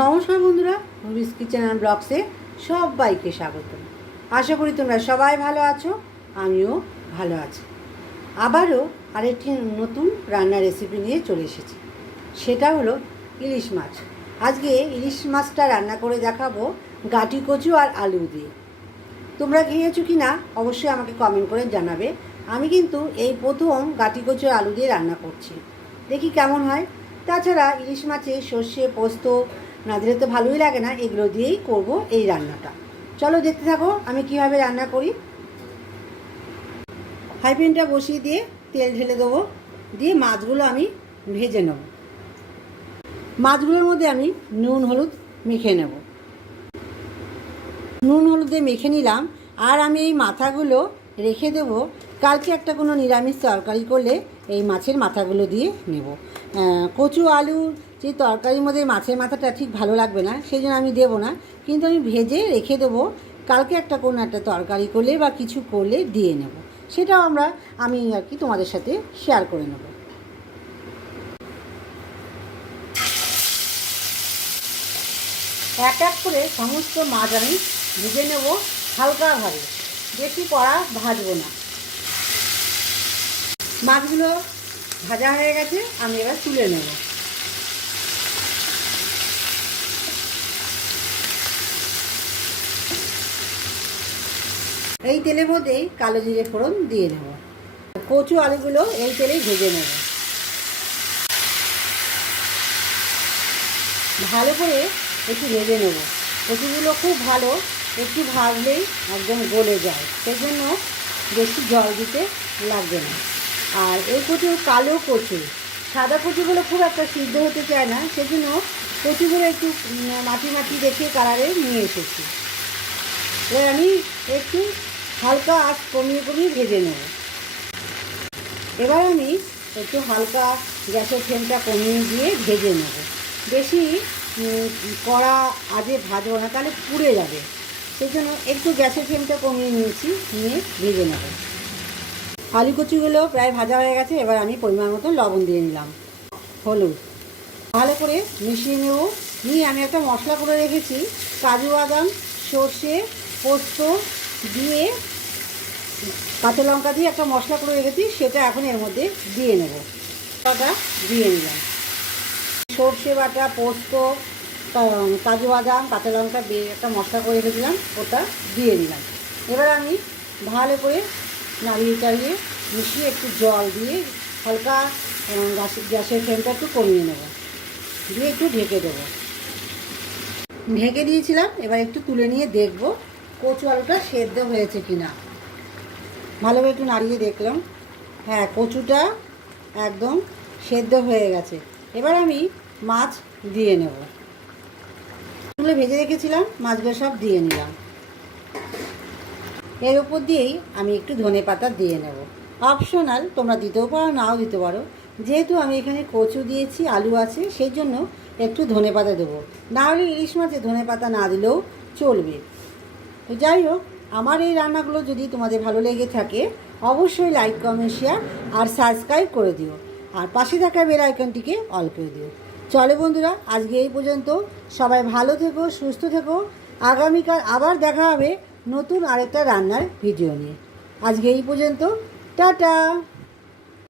নমস্কার বন্ধুরা, movies kitchen and ব্লগসে সবাইকে স্বাগত। আশা করি তোমরা সবাই ভালো আছো, আমিও ভালো আছি। আবারও আরেকটি নতুন রান্নার রেসিপি নিয়ে চলে এসেছি, সেটা হলো ইলিশ মাছ। আজকে ইলিশ মাছটা রান্না করে দেখাবো গাঁটি কচু আর আলু দিয়ে। তোমরা খেয়েছো কি না অবশ্যই আমাকে কমেন্ট করে জানাবে। আমি কিন্তু এই প্রথম গাঁটি কচু আর আলু দিয়ে রান্না করছি, দেখি কেমন হয়। তাছাড়া ইলিশ মাছে সর্ষে পোস্ত না দিলে তো ভালোই লাগে না, এগুলো দিয়েই করব এই রান্নাটা। চলো দেখতে থাকো আমি কিভাবে রান্না করি। ফ্রাই প্যানটা বসিয়ে দিয়ে তেল ঢেলে দেবো, দিয়ে মাছগুলো আমি ভেজে নেব। মাছগুলোর মধ্যে আমি নুন হলুদ মেখে নেব। নুন হলুদ দিয়ে মেখে নিলাম। আর আমি এই মাথাগুলো রেখে দেব, কালকে একটা কোনো নিরামিষ তরকারি করলে এই মাছের মাথাগুলো দিয়ে নেব। কচু আলুর যে তরকারির মধ্যে মাছের মাথাটা ঠিক ভালো লাগবে না, সেই জন্য আমি দেবো না, কিন্তু আমি ভেজে রেখে দেবো। কালকে একটা কোনো একটা তরকারি করলে বা কিছু করলে দিয়ে নেব, সেটাও আমি আর কি তোমাদের সাথে শেয়ার করে নেব। এক এক করে সমস্ত মাছ আমি ভেজে নেব হালকাভাবে, বেশি কড়া ভাজবো না। মাছগুলো ভাজা হয়ে গেছে, আমি এবার তুলে নেব। এই তেলের মধ্যেই কালো জিরে ফোড়ন দিয়ে নেব। কচু আলুগুলো এই তেলেই ভেজে নেব। ভালো করে একটু ভেজে নেব। কচুগুলো খুব ভালো একটু ভাজলেই একদম গলে যায়, সেই জন্য বেশি জল দিতে লাগবে না। আর এই কচু কালো কচু, সাদা কচুগুলো খুব একটা সিদ্ধ হতে চায় না, সেজন্য কচুগুলো একটু মাটি মাটি দেখে কালারে নিয়ে এসেছি। এবার আমি একটু হালকা আঁচ কমিয়ে কমিয়ে ভেজে নেব। এবার আমি একটু হালকা গ্যাসের ফ্লেমটা কমিয়ে দিয়ে ভেজে নেব। বেশি কড়া আজে ভাজবো না, তাহলে পুড়ে যাবে, সেই জন্য একটু গ্যাসের ফ্লেমটা কমিয়ে নিয়েছি, নিয়ে ভেজে নেব। আলু কচুগুলো প্রায় ভাজা হয়ে গেছে। এবার আমি পরিমাণ মতো লবণ দিয়ে নিলাম, হলুদ ভালো করে মিশিয়ে নেব। নিয়ে আমি একটা মশলা করে রেখেছি, কাজু বাদাম সর্ষে পোস্ত দিয়ে কাঁচা লঙ্কা দিয়ে একটা মশলা করে রেখেছি, সেটা এখন এর মধ্যে দিয়ে নেব। ওটা দিয়ে নিলাম, সর্ষে বাটা পোস্ত কাজু বাদাম কাঁচা লঙ্কা দিয়ে একটা মশলা করে রেখেছিলাম, ওটা দিয়ে নিলাম। এবার আমি ভালো করে নাড়িয়ে চাড়িয়ে মিশিয়ে একটু জল দিয়ে হালকা গ্যাসের ফ্লেমটা একটু কমিয়ে নেব, দিয়ে একটু ঢেকে দেবো। ঢেকে দিয়েছিলাম, এবার একটু তুলে নিয়ে দেখব কচু আলুটা সেদ্ধ হয়েছে কি না। ভালোভাবে একটু নাড়িয়ে দেখলাম, হ্যাঁ কচুটা একদম সেদ্ধ হয়ে গেছে। এবার আমি মাছ দিয়ে নেব। তুলে ভেজে রেখেছিলাম মাছগুলো সব দিয়ে নিলাম। এর উপর দিয়েই আমি একটু ধনেপাতা দিয়ে নেব, অপশনাল, তোমরা দিতেও পারো নাও দিতে পারো। যেহেতু আমি এখানে কচু দিয়েছি আলু আছে, সেই জন্য একটু ধনেপাতা দেবো, না হলে ইলিশ মাছে ধনেপাতা না দিলেও চলবে। তো যাই হোক, আমার এই রান্নাগুলো যদি তোমাদের ভালো লেগে থাকে অবশ্যই লাইক কমেন্ট শেয়ার আর সাবস্ক্রাইব করে দিও, আর পাশে থাকা বেল আইকনটিকে অল করে দিও। চলো বন্ধুরা, আজকে এই পর্যন্ত। সবাই ভালো থেকো, সুস্থ থেকো। আগামীকাল আবার দেখা হবে নতুন আরেকটা রান্নার ভিডিও নিয়ে। আজকে এই পর্যন্ত, টাটা।